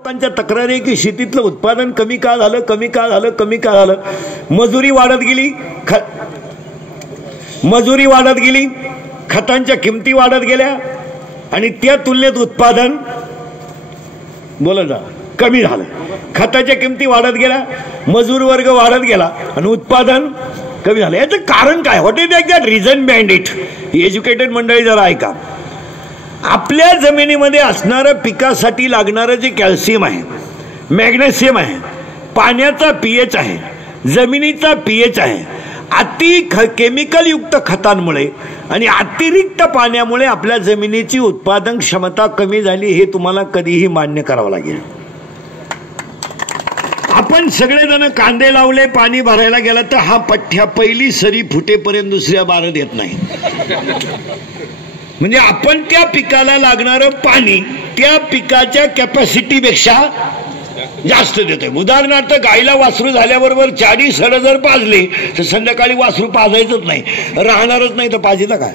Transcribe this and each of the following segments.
लोकांच्या तक्रारी की शेतीतलं उत्पादन कमी का झालं, कमी का झालं, कमी का झालं. मजुरी वाढत गेली, मजुरी वाढत गेली, खतांच्या किमती वाढत गेल्या आणि त्या तुलनेत उत्पादन बोला जा कमी झालं. खताच्या किमती वाढत गेल्या, मजूर वर्ग वाढत गेला आणि उत्पादन कमी झालं. याचं कारण काय? What is that reason behind it? Educated मंडळी जरा ऐका. आपल्या जमिनीमध्ये असणारं पिकासाठी लागणारं जे कॅल्शियम आहे, मॅग्नेशियम आहे, पाण्याचा पीएच आहे, जमिनीचा पीएच आहे, अति केमिकल युक्त खतांमुळे आणि अतिरिक्त पाण्यामुळे आपल्या जमिनीची उत्पादन क्षमता कमी झाली. हे तुम्हाला कधीही मान्य करावं लागेल. आपण सगळेजण कांदे लावले, पाणी भरायला गेला तर हा पठ्ठ्या पहिली सरी फुटेपर्यंत दुसऱ्या बारत येत नाही. म्हणजे आपण त्या पिकाला लागणारं पाणी त्या पिकाच्या कॅपॅसिटीपेक्षा जास्त देतोय. उदाहरणार्थ गायला वासरू झाल्याबरोबर 40 सड जर पाजले तर संध्याकाळी वासरू पाजायचंच नाही, राहणारच नाही तर पाजीला काय?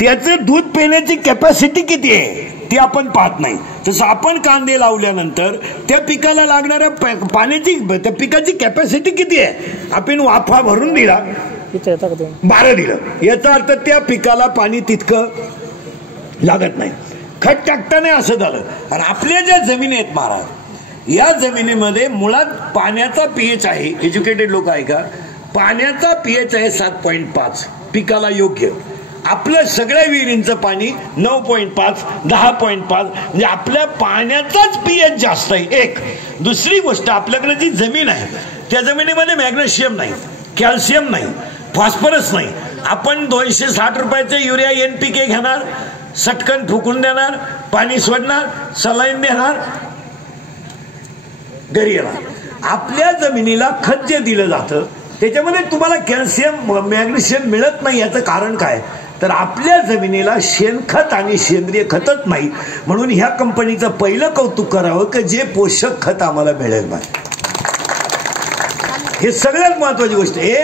त्याचं दूध पिण्याची कॅपॅसिटी किती आहे ती आपण पाहत नाही. तसं आपण कांदे लावल्यानंतर त्या पिकाला लागणाऱ्या पाण्याची त्या पिकाची कॅपॅसिटी किती आहे. आपण वाफा भरून दिला, 12 दिलं, याचा अर्थ त्या पिकाला पाणी तितकं लागत नाही. खत टाकताना असं झालं. आणि आपल्या ज्या जमिनी आहेत महाराज, या जमिनीमध्ये मुळात पाण्याचा पीएच आहे, एज्युकेटेड लोक आहे का, पाण्याचा पीएच आहे 7.5 पिकाला योग्य. आपलं सगळ्या विहिरींचं पाणी 9.5 10.5 म्हणजे आपल्या पाण्याचाच पीएच जास्त आहे. एक दुसरी गोष्ट, आपल्याकडे जी जमीन आहे त्या जमिनीमध्ये मॅग्नेशियम नाही, कॅल्शियम नाही, फॉस्फरस नाही. आपण 260 रुपयाचे युरिया NPK घेणार, सटकन फुकून देणार, पाणी सोडणार, सलाईन देणार, घरी येणार. आपल्या जमिनीला खत जे दिलं जातं त्याच्यामध्ये तुम्हाला कॅल्शियम मॅग्नेशियम मिळत नाही. याचं कारण काय? तर आपल्या जमिनीला शेणखत आणि सेंद्रिय खतच नाही. म्हणून ह्या कंपनीचं पहिलं कौतुक करावं की जे पोषक खत आम्हाला मिळेल पाहिजे. हे सगळ्यात महत्वाची गोष्ट. हे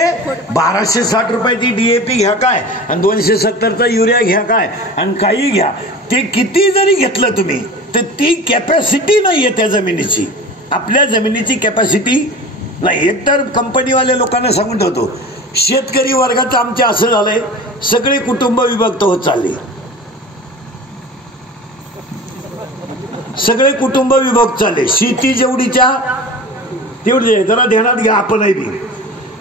1260 रुपयाची DAP घ्या काय आणि 270चा युरिया घ्या काय आणि काही घ्या, ते किती जरी घेतलं तुम्ही तर ती कॅपॅसिटी नाहीये त्या जमिनीची. आपल्या जमिनीची कॅपॅसिटी नाही. एकतर कंपनीवाल्या लोकांना सांगून ठेवतो, शेतकरी वर्गाचं आमचे असं झालंय, सगळे कुटुंब विभक्त होत चालले, सगळे कुटुंब विभक्त चालले. शेती जेवढीच्या तेवढी आहे, जरा ध्यानात घ्या. आपणही बी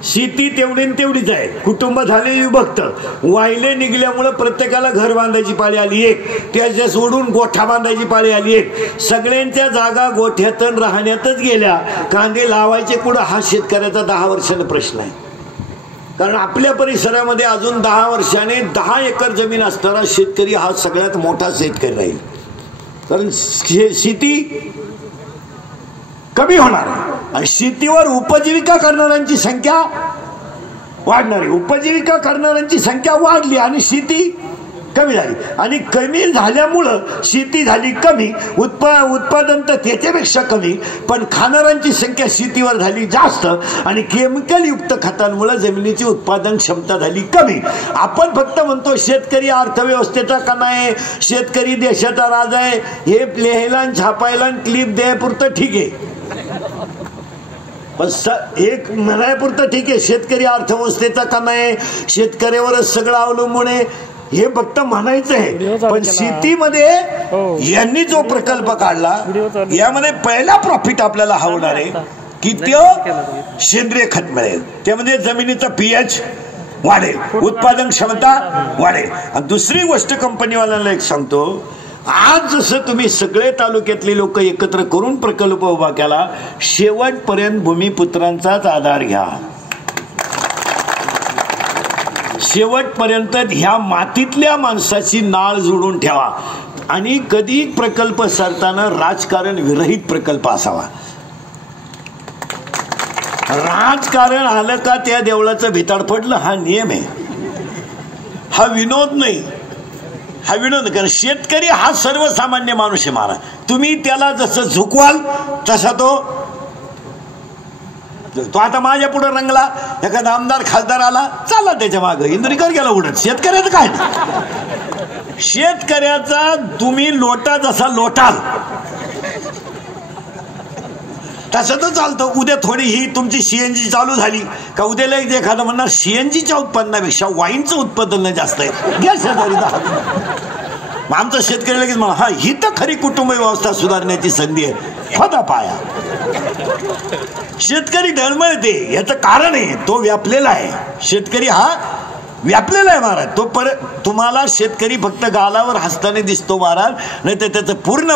शेती तेवढी तेवढीच आहे, कुटुंब झाले विभक्त. वायले निघल्यामुळे प्रत्येकाला घर बांधायची पाळी आली एक, त्याच्या सोडून गोठा बांधायची पाळी आली एक. सगळ्यांच्या जागा गोठ्यात राहण्यातच गेल्या. कांदे लावायचे कुठं हा शेतकऱ्याचा 10 वर्षांचा प्रश्न आहे. कारण आपल्या परिसरामध्ये अजून 10 वर्षाने 10 एकर जमीन असणारा शेतकरी हा सगळ्यात मोठा शेतकरी राहील. कारण शेती कमी होणार आणि शेतीवर उपजीविका करणाऱ्यांची संख्या वाढणार आहे. उपजीविका करणाऱ्यांची संख्या वाढली आणि शेती कमी झाली आणि कमी झाल्यामुळं शेती झाली कमी, उत्पादन तर त्याच्यापेक्षा कमी, पण खाणाऱ्यांची संख्या शेतीवर झाली जास्त आणि केमिकल युक्त खतांमुळे जमिनीची उत्पादन क्षमता झाली कमी. आपण फक्त म्हणतो शेतकरी अर्थव्यवस्थेचा कणा आहे, शेतकरी देशाचा राजा आहे. हे लिहायला छापायला क्लिप द्यायपुरतं ठीक आहे, पण एक म्हणायपुरतं ठीक आहे. शेतकरी अर्थव्यवस्थेचा कणा आहे, शेतकऱ्यावरच सगळं अवलंबून आहे, हे फक्त म्हणायचं आहे. पण शेतीमध्ये यांनी जो प्रकल्प काढला यामध्ये पहिला प्रॉफिट आपल्याला होणार आहे की तो सेंद्रिय खत मिळेल, त्यामध्ये जमिनीचा पीएच वाढेल, उत्पादन क्षमता वाढेल. आणि दुसरी गोष्ट कंपनीवाल्यांना एक सांगतो, आज जसं तुम्ही सगळे तालुक्यातले लोक एकत्र करून प्रकल्प उभा केला, शेवटपर्यंत भूमिपुत्रांचाच आधार घ्या. शेवटपर्यंत ह्या मातीतल्या माणसाची नाळ जोडून ठेवा आणि कधी प्रकल्प सरताना राजकारण विरहित प्रकल्प असावा. राजकारण आलं का त्या देवळाचं भिताड पडलं, हा नियम आहे, हा विनोद नाही. हा विनोद कारण शेतकरी हा सर्वसामान्य माणूस आहे महाराज. तुम्ही त्याला जसं झुकवाल तसा तो आता माझ्या पुढे रंगला, एखादा आमदार खासदार आला चालला त्याच्या मागं, इंद्रिकर गेला उडत. शेतकऱ्याचं काय? शेतकऱ्याचा तुम्ही लोटा जसा लोटाल तसं तर चालतं. उद्या थोडी ही तुमची सीएनजी चालू झाली का उद्याला एक एखादं म्हणणार सीएनजीच्या उत्पन्नापेक्षा वाईनचं उत्पादन जास्त आहे, घ्या शेजारी 10. आमचं शेतकरी लगेच म्हणा, हा ही तर खरी कुटुंब व्यवस्था सुधारण्याची संधी आहे, खोदा पाया. शेतकरी डळमळते याचं कारण आहे तो व्यापलेला आहे. शेतकरी हा व्यापलेला आहे महाराज. तो तुम्हाला शेतकरी फक्त गालावर हसताना दिसतो महाराज, नाही तर त्याचं पूर्ण